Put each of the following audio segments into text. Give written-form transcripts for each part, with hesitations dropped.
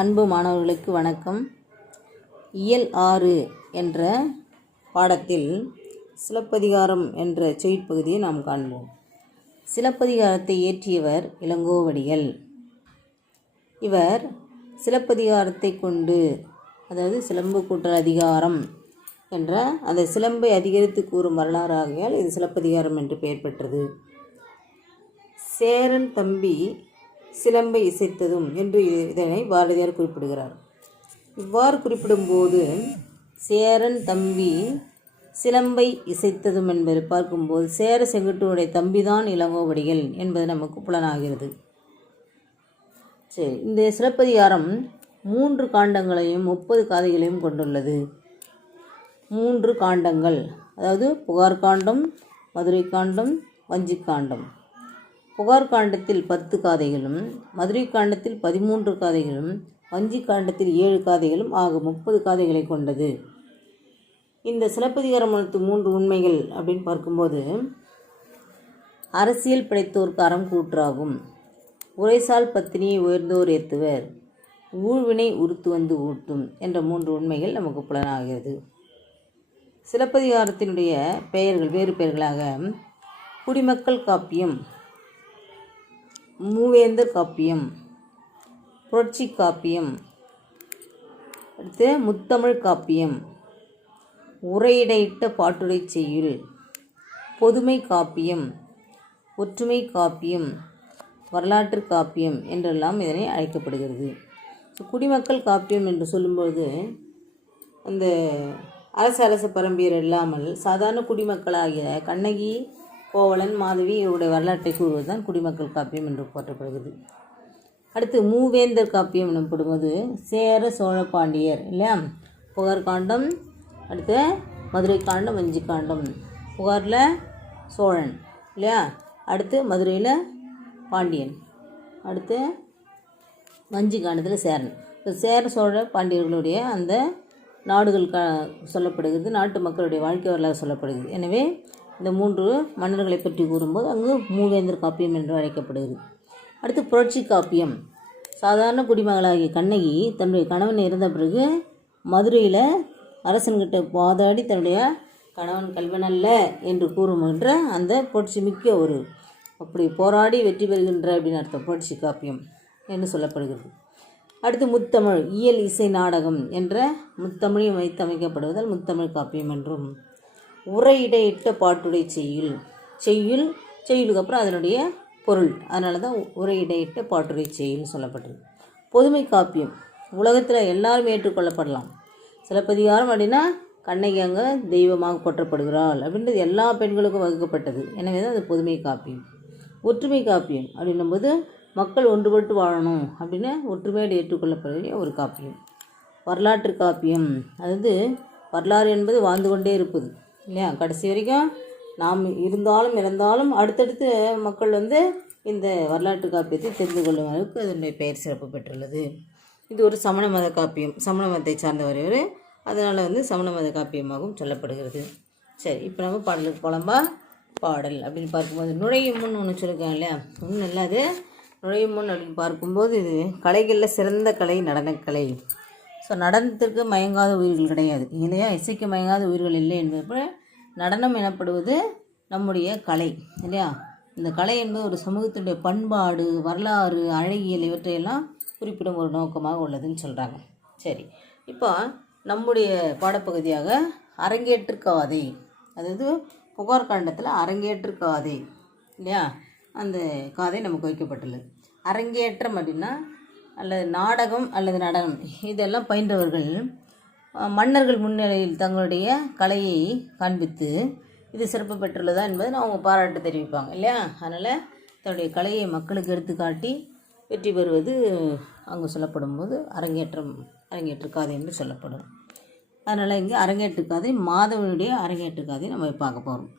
அன்பு மாணவர்களுக்கு வணக்கம். இயல் 6 என்ற பாடத்தில் சிலப்பதிகாரம் என்ற செய்யுட்பகுதியை நாம் காண்போம். சிலப்பதிகாரத்தை இயற்றியவர் இளங்கோவடிகள். இவர் சிலப்பதிகாரத்தை கொண்டு, அதாவது சிலம்பு கூட்டல் அதிகாரம் என்ற அந்த சிலம்பை அதிகரித்து கூறும் வரலாறு ஆகையால் இது சிலப்பதிகாரம் என்று பெயர் பெற்றது. சேரன் தம்பி சிலம்பை இசைத்ததும் என்று இதனை பாரதியார் குறிப்பிடுகிறார். இவ்வாறு குறிப்பிடும்போது சேரன் தம்பி சிலம்பை இசைத்ததும் என்பதை பார்க்கும்போது சேர செங்குட்டுவனுடைய தம்பிதான் இளங்கோவடிகள் என்பது நமக்கு புலனாகிறது. சரி, இந்த சிலப்பதிகாரம் 3 காண்டங்களையும் 30 காதைகளையும் கொண்டுள்ளது. 3 காண்டங்கள், அதாவது புகார் காண்டம், மதுரை காண்டம், வஞ்சி காண்டம். புகார் காண்டத்தில் 10 காதைகளும், மதுரை காண்டத்தில் 13 காதைகளும், வஞ்சி காண்டத்தில் 7 காதைகளும் ஆக 30 காதைகளை கொண்டது. இந்த சிலப்பதிகாரம் 3 உண்மைகள் அப்படின்னு பார்க்கும்போது, அரசியல் படைத்தோர்க்கு அறம் கூற்றாகும், உரைசால் பத்தினியை உயர்ந்தோர் ஏத்துவர், ஊழ்வினை உறுத்து வந்து ஊட்டும் என்ற 3 உண்மைகள் நமக்கு புலனாகிறது. சிலப்பதிகாரத்தினுடைய பெயர்கள் வேறு பெயர்களாக குடிமக்கள் காப்பியம், மூவேந்தர் காப்பியம், புரட்சி காப்பியம், அடுத்து முத்தமிழ் காப்பியம், உரையிடையிட்ட பாட்டுடை செய்யுள், பொதுமை காப்பியம், ஒற்றுமை காப்பியம், வரலாற்று காப்பியம் என்றெல்லாம் இதனை அழைக்கப்படுகிறது. குடிமக்கள் காப்பியம் என்று சொல்லும்போது அந்த அரச பரம்பியர் இல்லாமல் சாதாரண குடிமக்களாகிய கண்ணகி, கோவலன், மாதவி இவருடைய வரலாற்றை கூறுவதுதான் குடிமக்கள் காப்பியம் என்று போற்றப்படுகிறது. அடுத்து மூவேந்தர் காப்பியம் எனப்படுவது சேர சோழ பாண்டியர் இல்லையா, புகார் காண்டம், அடுத்து மதுரை காண்டம், வஞ்சி காண்டம். புகாரில் சோழன் இல்லையா, அடுத்து மதுரையில் பாண்டியன், அடுத்து வஞ்சி காண்டத்தில் சேரன். இப்போ சேர சோழ பாண்டியர்களுடைய அந்த நாடுகள் சொல்லப்படுகிறது, நாட்டு மக்களுடைய வாழ்க்கை வரலாறு சொல்லப்படுகிறது. எனவே இந்த 3 மன்னர்களை பற்றி கூறும்போது அங்கு மூவேந்தர் காப்பியம் என்று அழைக்கப்படுகிறது. அடுத்து புரட்சி காப்பியம், சாதாரண குடிமகளாகிய கண்ணகி தன்னுடைய கணவன் இறந்த பிறகு மதுரையில் அரசன்கிட்ட வாதாடி தன்னுடைய கணவன் கல்வன் அல்ல என்று கூறுகின்ற அந்த புரட்சி மிக்க ஒரு அப்படி போராடி வெற்றி பெறுகின்ற அப்படின்னு அர்த்தம் புரட்சி காப்பியம் என்று சொல்லப்படுகிறது. அடுத்து முத்தமிழ், இயல் இசை நாடகம் என்ற முத்தமிழையும் வைத்து அமைக்கப்படுவதால் முத்தமிழ் காப்பியம் என்றும், உரையிடையிட்ட பாட்டுடை செய்யுள், செய்யுளுக்கு அப்புறம் அதனுடைய பொருள், அதனால தான் உரையிடையிட்ட பாட்டுடை செய்யுள்னு சொல்லப்பட்டது. பொதுமை காப்பியம், உலகத்தில் எல்லாரும் ஏற்றுக்கொள்ளப்படலாம். சிலப்பதிகாரம் அப்படின்னா கண்ணகி அங்கே தெய்வமாக போற்றப்படுகிறாள் அப்படின்றது எல்லா பெண்களுக்கும் வகுக்கப்பட்டது. எனவே தான் அது பொதுமை காப்பியம். ஒற்றுமை காப்பியம் அப்படின்னும்போது மக்கள் ஒன்றுபட்டு வாழணும் அப்படின்னு ஒற்றுமையோடு ஏற்றுக்கொள்ளப்படக்கூடிய ஒரு காப்பியம். வரலாற்று காப்பியம், அதாவது வரலாறு என்பது வாழ்ந்து கொண்டே இருப்பது இல்லையா, கடைசி வரைக்கும் நாம் இருந்தாலும் இறந்தாலும் அடுத்தடுத்து மக்கள் இந்த வரலாற்று காப்பியத்தை தெரிந்து கொள்ளும் அளவுக்கு அதனுடைய பெயர் சிறப்பு பெற்றுள்ளது. இது ஒரு சமண மத காப்பியம், சமண மதத்தை சார்ந்தவர், அதனால் சமண மத காப்பியமாகவும் சொல்லப்படுகிறது. சரி, இப்போ நம்ம பாடலுக்கு போகலாம்பா. பாடல் அப்படின்னு பார்க்கும்போது நுழையும் முன் ஒன்று சொல்லியிருக்காங்க இல்லையா, ஒன்றும் இல்லாது நுழையும் முன் அப்படின்னு பார்க்கும்போது இது கலைகளில் சிறந்த கலை நடனக்கலை. ஸோ நடனத்திற்கு மயங்காத உயிர்கள் கிடையாது இல்லையா, இசைக்கு மயங்காத உயிர்கள் இல்லை என்பது நடனம் எனப்படுவது நம்முடைய கலை இல்லையா. இந்த கலை என்பது ஒரு சமூகத்தினுடைய பண்பாடு, வரலாறு, அழகியல் இவற்றையெல்லாம் குறிப்பிடும் ஒரு நோக்கமாக உள்ளதுன்னு சொல்கிறாங்க. சரி, இப்போ நம்முடைய பாடப்பகுதியாக அரங்கேற்று காதை, அதாவது புகார் காண்டத்தில் அரங்கேற்று காதை இல்லையா, அந்த காதை நமக்கு வைக்கப்பட்டுள்ளது. அரங்கேற்றம் அப்படின்னா அல்லது நாடகம் அல்லது நடனம் இதெல்லாம் பயின்றவர்கள் மன்னர்கள் முன்னிலையில் தங்களுடைய கலையை காண்பித்து இது சிறப்பு பெற்றுள்ளதா என்பதை அவங்க பாராட்டு தெரிவிப்பாங்க இல்லையா. அதனால் தன்னுடைய கலையை மக்களுக்கு எடுத்து காட்டி வெற்றி பெறுவது அங்கு சொல்லப்படும் போது அரங்கேற்று காதை என்று சொல்லப்படும். அதனால் இங்கே அரங்கேற்று காதை, மாதவியுடைய அரங்கேற்று காதை நம்ம பார்க்க போகிறோம்.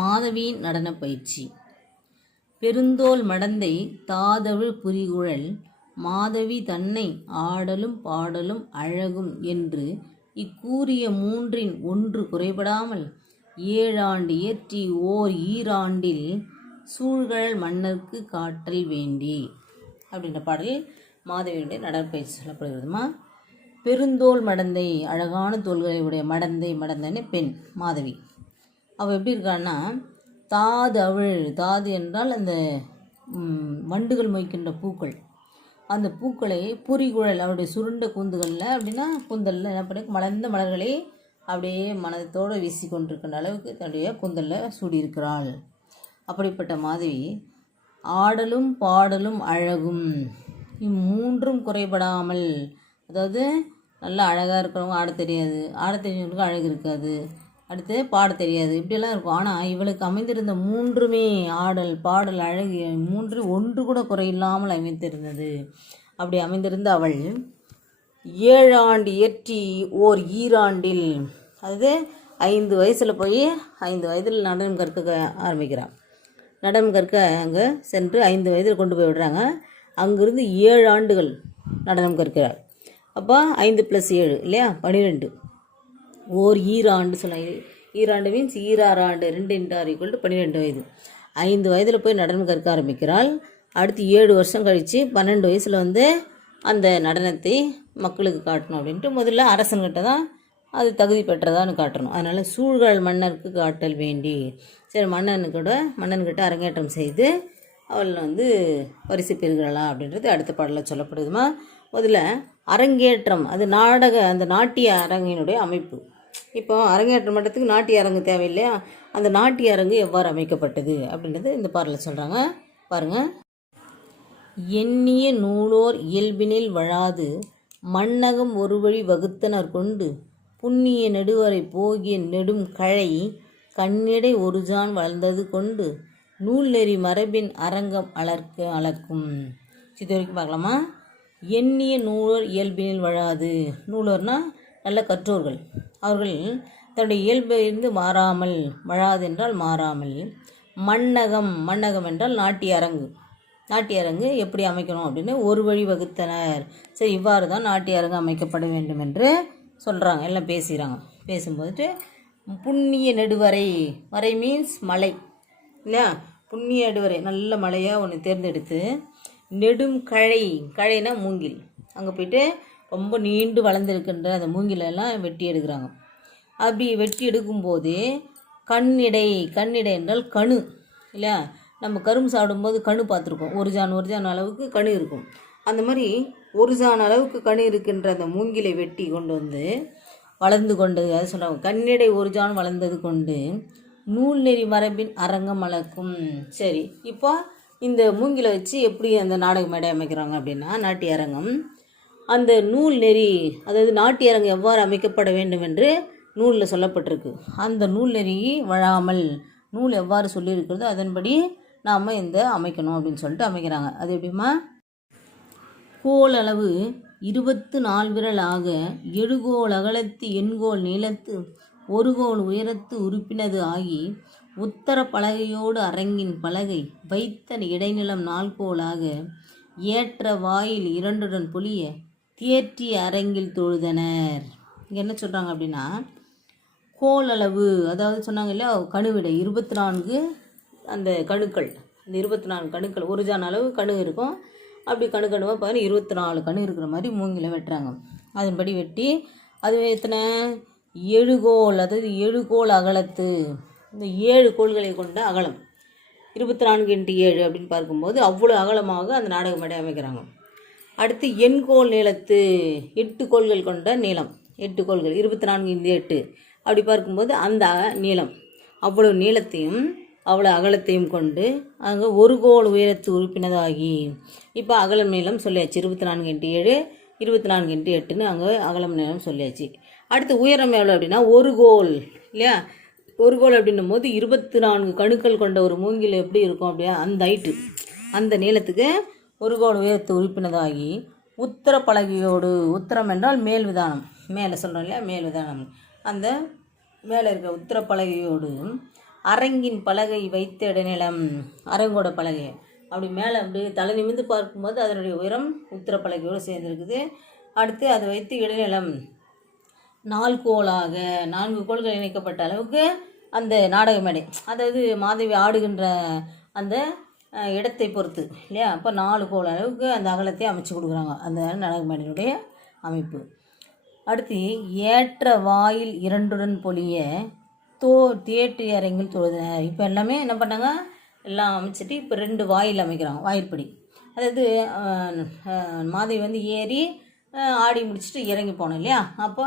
மாதவியின் நடன பயிற்சி. பெருந்தோல் மடந்தை தாதவிழ் புரிகுழல் மாதவி தன்னை ஆடலும் பாடலும் அழகும் என்று இக்கூறிய 3இன் ஒன்று குறைபடாமல் 7 ஆண்டு இயற்றி ஓர் ஈராண்டில் சூழ்கழல் மன்னர்க்கு காட்டல் வேண்டி அப்படின்ற பாடல் மாதவியினுடைய நடனப்பயிற்சி சொல்லப்படுகிறதுமா. பெருந்தோல் மடந்தை, அழகான தோள்களை உடைய மடந்தைன்னு பெண் மாதவி. அவள் எப்படி இருக்கான்னா, தாது அவள், தாது என்றால் அந்த வண்டுகள் மொய்க்கின்ற பூக்கள், அந்த பூக்களை பொறிகுழல் அவருடைய சுருண்ட கூந்துகளில் அப்படின்னா கூந்தலில் என்ன பண்ணி மலர்ந்த மலர்களை அப்படியே மனதோடு வீசி கொண்டிருக்கின்ற அளவுக்கு தன்னுடைய கூந்தலில் சூடியிருக்கிறாள். அப்படிப்பட்ட மாதவி ஆடலும் பாடலும் அழகும் இம்மூன்றும் குறைபடாமல், அதாவது நல்லா அழகாக இருக்கிறவங்க ஆட தெரியாது, ஆட தெரிஞ்சவங்களுக்கு அழகு இருக்காது, அடுத்து பாட தெரியாது, இப்படியெல்லாம் இருக்கும். ஆனால் இவளுக்கு அமைந்திருந்த மூன்றுமே, ஆடல் பாடல் அழகு மூன்று ஒன்று கூட குறையில்லாமல் அமைந்திருந்தது. அப்படி அமைந்திருந்த அவள் 7 ஆண்டு இயற்றி ஓர் ஈராண்டில், அதாவது 5 வயசில் போய் 5 வயதில் நடனம் கற்க ஆரம்பிக்கிறான். நடனம் கற்க அங்கே சென்று 5 வயதில் கொண்டு போய் விடுறாங்க. அங்கிருந்து 7 ஆண்டுகள் நடனம் கற்கிறார். அப்போ 5 + 7 இல்லையா 12. ஓர் ஈராண்டு சொன்னாங்க. ஈராண்டு மீன்ஸ் 6 ஆண்டு, 2 × 6 = 12 வயது. 5 வயதில் போய் நடனம் கற்க ஆரம்பிக்கிறாள். அடுத்து 7 வருஷம் கழித்து 12 வயசில் அந்த நடனத்தை மக்களுக்கு காட்டணும் அப்படின்ட்டு முதல்ல அரசன்கிட்ட தான் அது தகுதி பெற்றதான்னு காட்டணும். அதனால் சூழ்கால் மன்னருக்கு காட்டல் வேண்டி, சரி மன்னன்கிட்ட அரங்கேற்றம் செய்து அவள் பரிசு பெறுகிறாளா அப்படின்றது அடுத்த பாடலில் சொல்லப்படுதுமா. முதல்ல அரங்கேற்றம், அது அந்த நாட்டிய அரங்கினுடைய அமைப்பு. இப்போ அரங்கேற்ற மட்டத்துக்கு நாட்டிய அரங்கு தேவையில்லையா, அந்த நாட்டிய அரங்கு எவ்வாறு அமைக்கப்பட்டது அப்படின்றது இந்த பாடலில் சொல்கிறாங்க. பாருங்கள். எண்ணிய நூலோர் இயல்பினில் வழாது மண்ணகம் ஒரு வழி வகுத்தனர் கொண்டு புண்ணிய நெடுவரை போகிய நெடும் கழை கண்ணிடை ஒருஜான் வளர்ந்தது கொண்டு நூல் நெறி மரபின் அரங்கம் அளக்கும். இது வரைக்கும் பார்க்கலாமா. எண்ணிய நூலோர் இயல்பினில் வழாது, நூலோர்னா நல்ல கற்றோர்கள், அவர்கள் தன்னுடைய இயல்பிலிருந்து மாறாமல், வழாது என்றால் மாறாமல், மண்ணகம் என்றால் நாட்டிய அரங்கு எப்படி அமைக்கணும் அப்படின்னு ஒரு வழி வகுத்தனர். சரி, இவ்வாறு தான் நாட்டிய அரங்கு அமைக்கப்பட வேண்டும் என்று சொல்கிறாங்க. எல்லாம் பேசும்போது புண்ணிய நெடுவரை, வரை மீன்ஸ் மலை இல்லையா, புண்ணிய நெடுவரை நல்ல மலையாக ஒன்று தேர்ந்தெடுத்து, நெடும் கழைனா மூங்கில், அங்கே போய்ட்டு ரொம்ப நீண்டு வளர்ந்துருக்கின்ற அந்த மூங்கிலெல்லாம் வெட்டி எடுக்கிறாங்க. அப்படி வெட்டி எடுக்கும்போது கண்ணிடை என்றால் கணு இல்லையா, நம்ம கரும்பு சாப்பிடும்போது கணு பார்த்துருக்கோம், ஒரு ஜான் அளவுக்கு கணு இருக்கும். அந்த மாதிரி ஒரு ஜான் அளவுக்கு கணு இருக்கின்ற அந்த மூங்கிலை வெட்டி கொண்டு வளர்ந்து கொண்டு, அது சொல்கிறாங்க, கண்ணிடை ஒரு ஜான் வளர்ந்தது கொண்டு நூல் நெறி மரபின் அரங்கம் அளக்கும். சரி, இப்போ இந்த மூங்கிலை வச்சு எப்படி அந்த நாடக மேடை அமைக்கிறாங்க அப்படின்னா நாட்டிய அரங்கம், அந்த நூல் நெறி, அதாவது நாட்டிய அரங்கம் எவ்வாறு அமைக்கப்பட வேண்டும் என்று நூலில் சொல்லப்பட்டிருக்கு. அந்த நூல் நெறி வழாமல், நூல் எவ்வாறு சொல்லியிருக்கிறதோ அதன்படி நாம் அமைக்கணும் அப்படின்னு சொல்லிட்டு அமைக்கிறாங்க. அது எப்படிமா, கோல் அளவு 24 விரல் ஆக 7 கோல் அகலத்து 8 கோல் நீளத்து 1 கோல் உயரத்து உறுப்பினது ஆகி உத்தர பலகையோடு அரங்கின் பலகை வைத்த இடைநிலம் 4 கோலாக ஏற்ற வாயில் 2 பொலிய தேற்றிய அரங்கில் தொழுதனர். இங்கே என்ன சொல்கிறாங்க அப்படின்னா, கோல் அளவு, அதாவது சொன்னாங்க இல்லையா கணுவிடை 24 அந்த கணுக்கள், அந்த 24 கணுக்கள், ஒரு ஜான் அளவு கணு இருக்கும். அப்படி கணுவாக பாருங்க 24 கணு இருக்கிற மாதிரி மூங்கில வெட்டுறாங்க. அதன்படி வெட்டி அது எத்தனை 7 கோல், அதாவது 7 கோல் அகலத்து, இந்த 7 கோள்களை கொண்ட அகலம் 24 × 7 அப்படின்னு பார்க்கும்போது அவ்வளோ அகலமாக அந்த நாடக மேடை அமைக்கிறாங்க. அடுத்து 8 கோல் நீளத்து, 8 கோள்கள் கொண்ட நீளம், 8 கோள்கள் 24 × 8 அப்படி பார்க்கும்போது அந்த நீளம், அவ்வளோ நீளத்தையும் அவ்வளோ அகலத்தையும் கொண்டு அங்கே 1 கோல் உயரத்து உறுப்பினதாகி, இப்போ அகலம் நீளம் சொல்லியாச்சு 24 × 7 24 × 8ன்னு அங்கே அகலம் நீளம் சொல்லியாச்சு. அடுத்து உயரம் எவ்வளோ அப்படின்னா 1 கோல் இல்லையா, 1 கோல் அப்படின்னும் போது 24 கணுக்கள் கொண்ட ஒரு மூங்கில் எப்படி இருக்கும் அப்படியா, அந்த ஹைட்டு, அந்த நீளத்துக்கு 1 கோல் உயரத்து உறுப்பினதாகி உத்தர பலகையோடு, உத்தரம் என்றால் மேல் விதானம், மேலே சொல்கிறோம் இல்லையா மேல் விதானம், அந்த மேலே இருக்கிற உத்தர பலகையோடு அரங்கின் பலகை வைத்த இடைநிலம், அரங்கோட பலகை அப்படி மேலே அப்படி தலை நிமிர்ந்து பார்க்கும்போது அதனுடைய உயரம் உத்தர பலகையோடு சேர்ந்துருக்குது. அடுத்து அதை வைத்து இடைநிலம் 4 கோலாக 4 கோள்கள் இணைக்கப்பட்ட அளவுக்கு அந்த நாடக மேடை, அதாவது மாதவி ஆடுகின்ற அந்த இடத்தை பொறுத்து இல்லையா. அப்போ 4 கோல் அளவுக்கு அந்த அகலத்தை அமைச்சு கொடுக்குறாங்க அந்த நாடக மேடையினுடைய அமைப்பு. அடுத்து ஏற்ற வாயில் 2உடன் பொலிய தியேட்டர் அரங்கில் தொழுதினர். இப்போ எல்லாமே என்ன பண்ணாங்க, எல்லாம் அமைச்சிட்டு இப்போ 2 வாயில் அமைக்கிறாங்க, வாயிற்படி. அதாவது மாதவி வந்து ஏறி ஆடி முடிச்சுட்டு இறங்கி போனோம் இல்லையா. அப்போ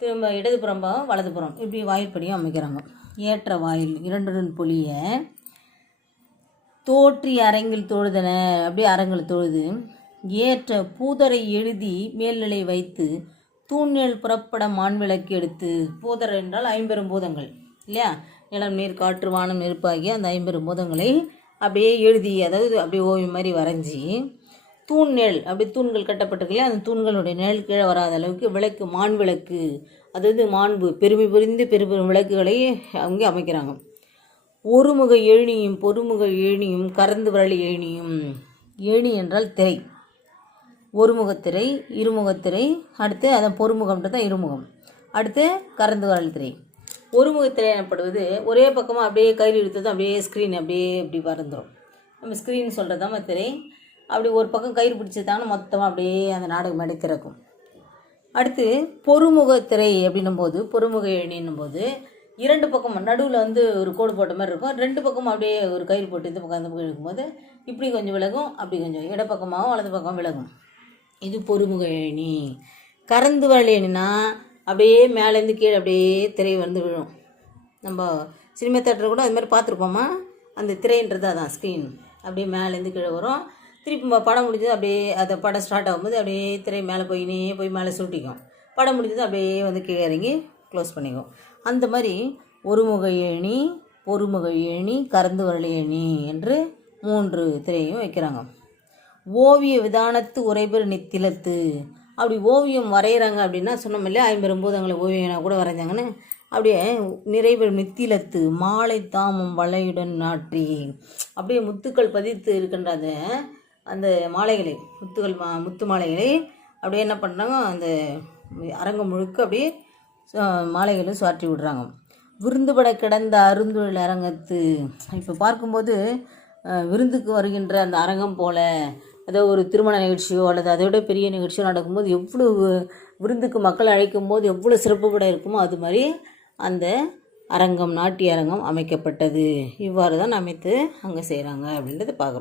திரும்ப இடதுபுறம் வலதுபுறம் இப்படி வாயிற்படியும் அமைக்கிறாங்க. ஏற்ற வாயில் 2உடன் பொலிய தோற்றி அரங்கில் தொழுதன, அப்படியே அரங்கில் தொழுது ஏற்ற பூதரை எழுதி மேல்நிலை வைத்து தூண்கள் புறப்பட மான்விளக்கு எடுத்து. பூதர் என்றால் 50 பூதங்கள் இல்லையா. நிலம் நீர் காற்று வானம் நெருப்பு ஆகிய அந்த 50 பூதங்களை அப்படியே எழுதி, அதாவது அப்படியே ஓவியம் மாதிரி வரைஞ்சி தூண் நிழல், அப்படி தூண்கள் கட்டப்பட்டிருக்கு இல்லையா, அந்த தூண்களுடைய நிழல் கீழே வராத அளவுக்கு விளக்கு, மான் விளக்கு, அதாவது மாண்பு பெருமை புரிந்து பெரும் விளக்குகளை அங்கே அமைக்கிறாங்க. ஒருமுக ஏணியும் பொறுமுக ஏணியும் கறந்து விரல் ஏணியும். ஏணி என்றால் திரை, ஒருமுகத்திரை, இருமுகத்திரை, அடுத்து அதன் பொறுமுகம்ன்றது தான் இருமுகம், அடுத்து கறந்து விரல் திரை. ஒருமுகத்திரை எனப்படுவது ஒரே பக்கமாக அப்படியே கையில் இழுத்ததும் அப்படியே ஸ்க்ரீன் அப்படியே இப்படி பறந்துடும். நம்ம ஸ்க்ரீன் சொல்கிறது தான் திரை. அப்படி ஒரு பக்கம் கயிறு பிடிச்சதாங்கன்னா மொத்தமாக அப்படியே அந்த நாடக மேடை திறக்கும். அடுத்து பொறுமுகத்திரை அப்படின்னும் போது, பொறுமுக ஏணின்னும் போது 2 பக்கம் நடுவில் வந்து ஒரு கோடு போட்ட மாதிரி இருக்கும், 2 பக்கம் அப்படியே ஒரு கயிறு போட்டு இந்த பக்கம் அந்த பக்கம் இருக்கும்போது இப்படி கொஞ்சம் விலகும், அப்படி கொஞ்சம் இடப்பக்கமாகவும் வலது பக்கம் விலகும். இது பொறுமுக ஏணி. கறந்து விரல் ஏணினா அப்படியே மேலேருந்து கீழே அப்படியே திரை வந்து விழும். நம்ம சினிமா தேட்டர் கூட அது மாதிரி பார்த்துருப்போமா, அந்த திரைன்றது அதான் ஸ்க்ரீன். அப்படியே மேலேருந்து கீழே வரும், திருப்பி படம் முடிஞ்சது அப்படியே அந்த படம் ஸ்டார்ட் ஆகும்போது அப்படியே திரை மேலே போய் மேலே சுட்டிக்கும், படம் முடிஞ்சது அப்படியே வந்து கீழே இறங்கி க்ளோஸ் பண்ணிக்கும். அந்த மாதிரி ஒருமுக ஏணி, பொறுமுக ஏணி, கறந்து விரல் ஏணி என்று 3 திரையும் வைக்கிறாங்க. ஓவிய விதானத்து உரைபெரு நித்திலத்து. அப்படி ஓவியம் வரைகிறாங்க அப்படின்னா சொன்னோம் இல்லையா, 50 பூதங்களை ஓவியம் கூட வரைஞ்சாங்கன்னு. அப்படியே நிறைவு நித்திலத்து மாலை தாமம் வளையுடன் நாற்றி, அப்படியே முத்துக்கள் பதித்து இருக்கின்றது அந்த மாலைகளை, முத்து மாலைகளை அப்படியே என்ன பண்ணுறாங்க, அந்த அரங்கம் முழுக்க அப்படியே மாலைகளை சுற்றி விடுறாங்க. விருந்துபட கிடந்த அருந்தொழில் அரங்கத்து. இப்போ பார்க்கும்போது விருந்துக்கு வருகின்ற அந்த அரங்கம் போல், அதாவது ஒரு திருமண நிகழ்ச்சியோ அல்லது அதை விட பெரிய நிகழ்ச்சியோ நடக்கும்போது எவ்வளோ விருந்துக்கு மக்கள் அழைக்கும் போது எவ்வளோ சிறப்புப்பட இருக்குமோ அது மாதிரி அந்த அரங்கம், நாட்டிய அரங்கம் அமைக்கப்பட்டது. இவ்வாறு தான் அமைத்து அங்கே செய்கிறாங்க அப்படின்றத பார்க்குறோம்.